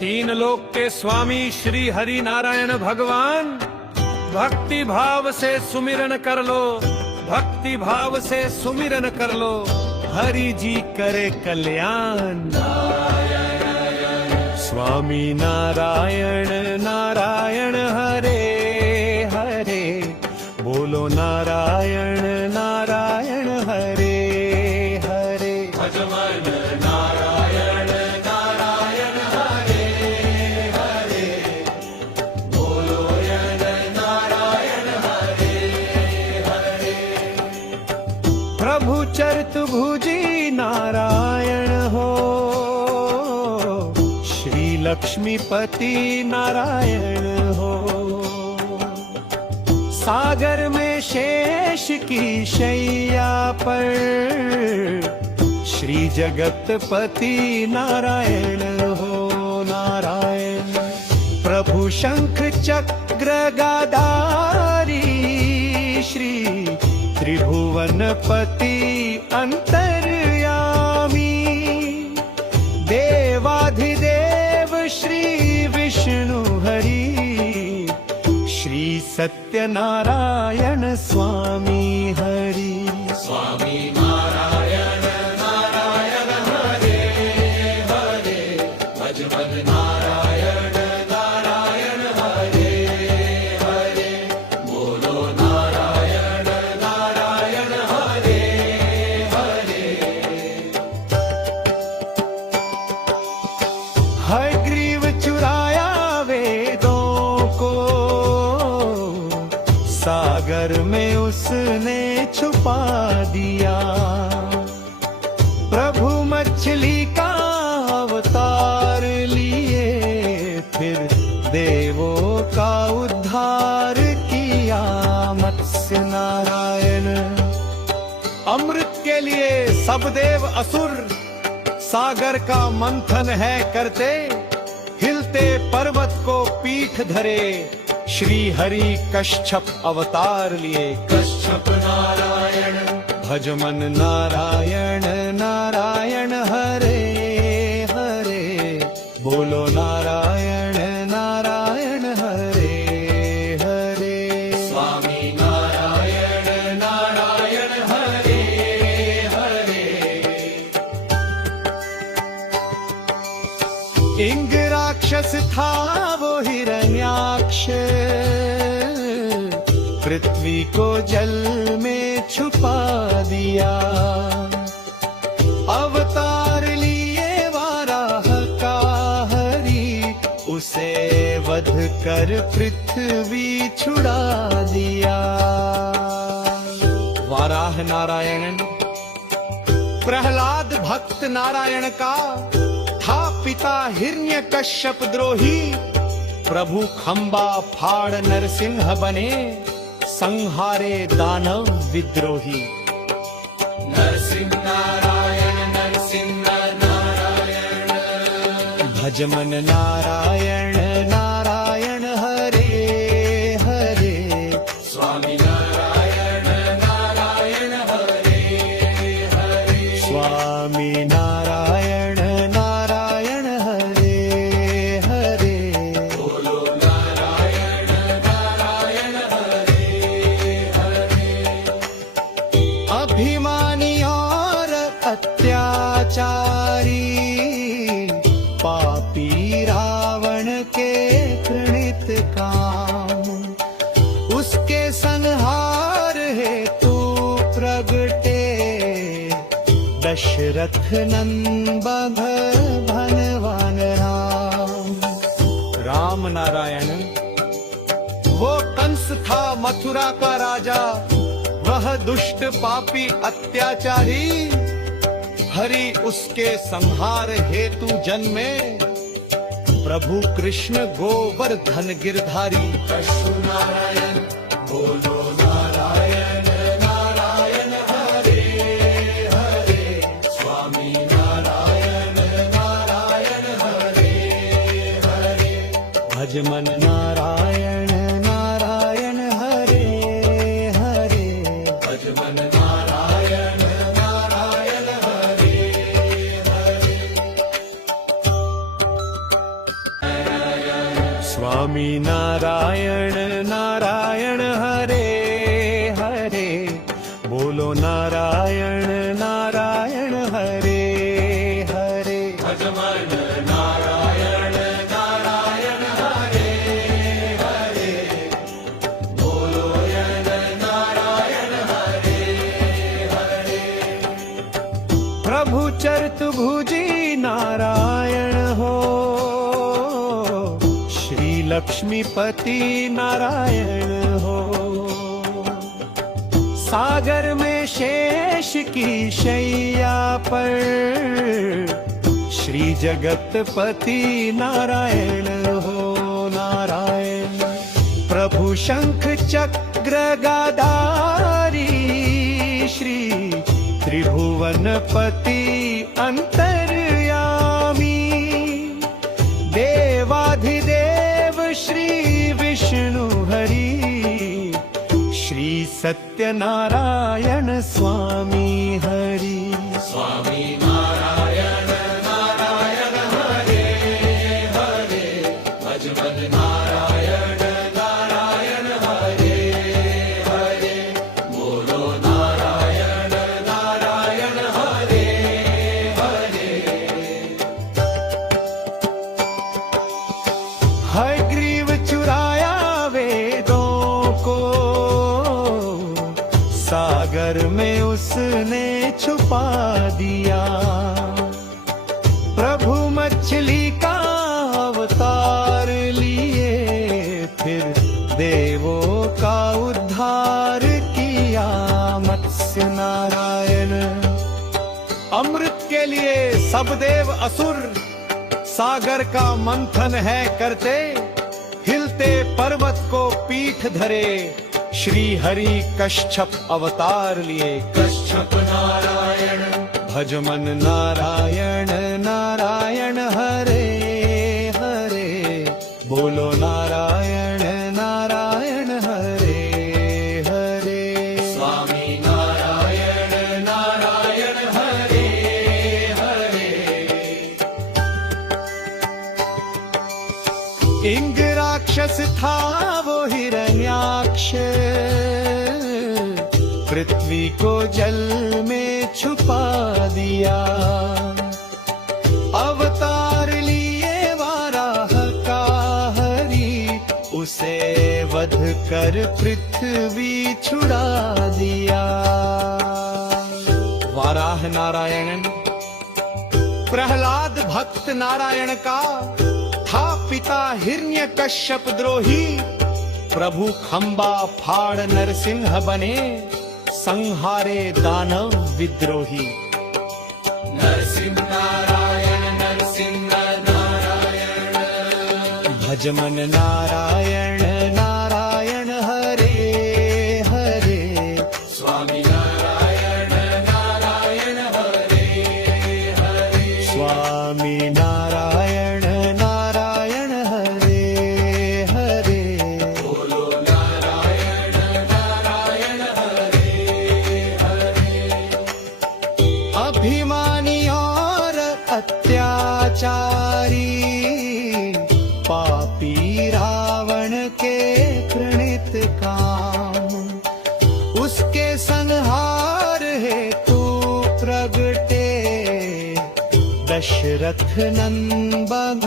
तीन लोक के स्वामी श्री हरि नारायण भगवान, भक्ति भाव से सुमिरन कर लो, भक्ति भाव से सुमिरन कर लो, हरि जी करे कल्याण। स्वामी नारायण नारायण हरे हरे, बोलो नारायण नारायण हरे हरे। भजमन नारायण नारायण हरे हरे, बोलो नारायण हरे हरे। प्रभु चरित भुजी नारायण हो, श्री लक्ष्मीपति नारायण हो। सागर में शेष की शैया पर, श्री जगतपति नारायण हो नारायण। प्रभु शंख चक्र गदारी, श्री त्रिभुवनपति अंतर्यामी। देवाधिदेव श्री विष्णु हरि, श्री सत्यनारायण स्वामी हरि। स्वामी नारायण नारायण हरे हरे, भजमन नारायण नारायण हरे हरे, बोलो नारायण नारायण हरे हरे। हयग्रीव चुराया वेदों को, सागर में उसने छुपा दिया। प्रभु मछली का अवतार लिए, फिर देवों का उद्धार किया मत्स्य नारायण। अमृत के लिए सब देव असुर सागर का मंथन है करते, हिलते पर्वत को पीठ धरे, श्री हरि कश्यप अवतार लिए। कश्यप नारायण, भजमन नारायण नारायण हरे हरे, बोलो नारायण नारायण हरे हरे। स्वामी नारायण नारायण हरे हरे। इंग राक्षस था वो हिरण्याक्ष, पृथ्वी को जल में छुपा दिया। अवतार लिए वाराह का हरि, उसे वध कर पृथ्वी छुड़ा दिया। वाराह नारायण प्रहलाद भक्त नारायण का था पिता हिरण्यकश्यप द्रोही। प्रभु खंबा फाड़ नरसिंह बने, संहारे दानव विद्रोही। नरसिंह नारायण भजमन नारायण नारायण हरे हरे। स्वामी नारायण नारायण हरे हरे। स्वामी नारायण नारायण हरे हरे। बोलो नारायण नारायण हरे हरे। अभिमानी और अत्याचारी, पापी रावण के घृणित काम, उसके संहार हेतु प्रगटे, दशरथ नंदन धनवान राम। राम नारायण वो कंस था मथुरा का राजा, वह दुष्ट पापी अत्याचारी। हरि उसके संहार हेतु जन्मे, प्रभु कृष्ण गोवर्धन गिरधारी। कशु नारायण बोलो नारायण नारायण हरे हरे। स्वामी नारायण नारायण हरे हरे। भजमन नारायण नारायण हरे हरे। भजमन नारायण नारायण हरे हरे। स्वामी नारायण नारायण हरे हरे, बोलो नारायण नारायण हरे हरे। भजमन नारायण नारायण हरे हरे, बोलो नारायण हरे हरे। प्रभु चरतुभुजी नारायण हो, श्री लक्ष्मीपति नारायण हो। सागर में शेष की शैया पर श्री जगतपति नारायण हो नारायण। प्रभु शंख चक्र गदारी श्री त्रिभुवनपति अंतर्यामी। देवाधिदेव श्री विष्णु हरि, श्री सत्यनारायण स्वामी हरि। स्वामी नारायण नारायण हरे हरे, भजमन नारायण नारायण हरे हरे, बोलो नारायण नारायण हरे हरे। हयग्रीव चुराया वेदों को, सागर में उसने छुपा दिया। प्रभु मछली का अवतार लिए, फिर देवों का उद्धार किया मत्स्य नारायण। अमृत के लिए सब देव असुर सागर का मंथन है करते, हिलते पर्वत को पीठ धरे, श्री हरि कश्यप अवतार लिए। कश्यप नारायण, भजमन नारायण नारायण हरे हरे, बोलो नारायण नारायण हरे हरे। स्वामी नारायण नारायण हरे हरे। इंग राक्षस था वो हिरण्याक्ष, पृथ्वी को जल में छुपा दिया। अवतार लिए वाराह का हरि, उसे वध कर पृथ्वी छुड़ा दिया। वाराह नारायण प्रहलाद भक्त नारायण का था पिता हिरण्यकश्यप द्रोही। प्रभु खंबा फाड़ नरसिंह बने, संहारे दानव विद्रोही। नरसिंह नारायण, भजमन नारायण नारायण हरे हरे, स्वामी नारायण नारायण हरे हरे, स्वामी नारायण नारायण हरे हरे, बोलो नारायण नारायण हरे हरे। अभिमानी और अत्याचारी पापी रावण के प्रणित काम, उसके संहार हेतु प्रगटे दशरथ नंदन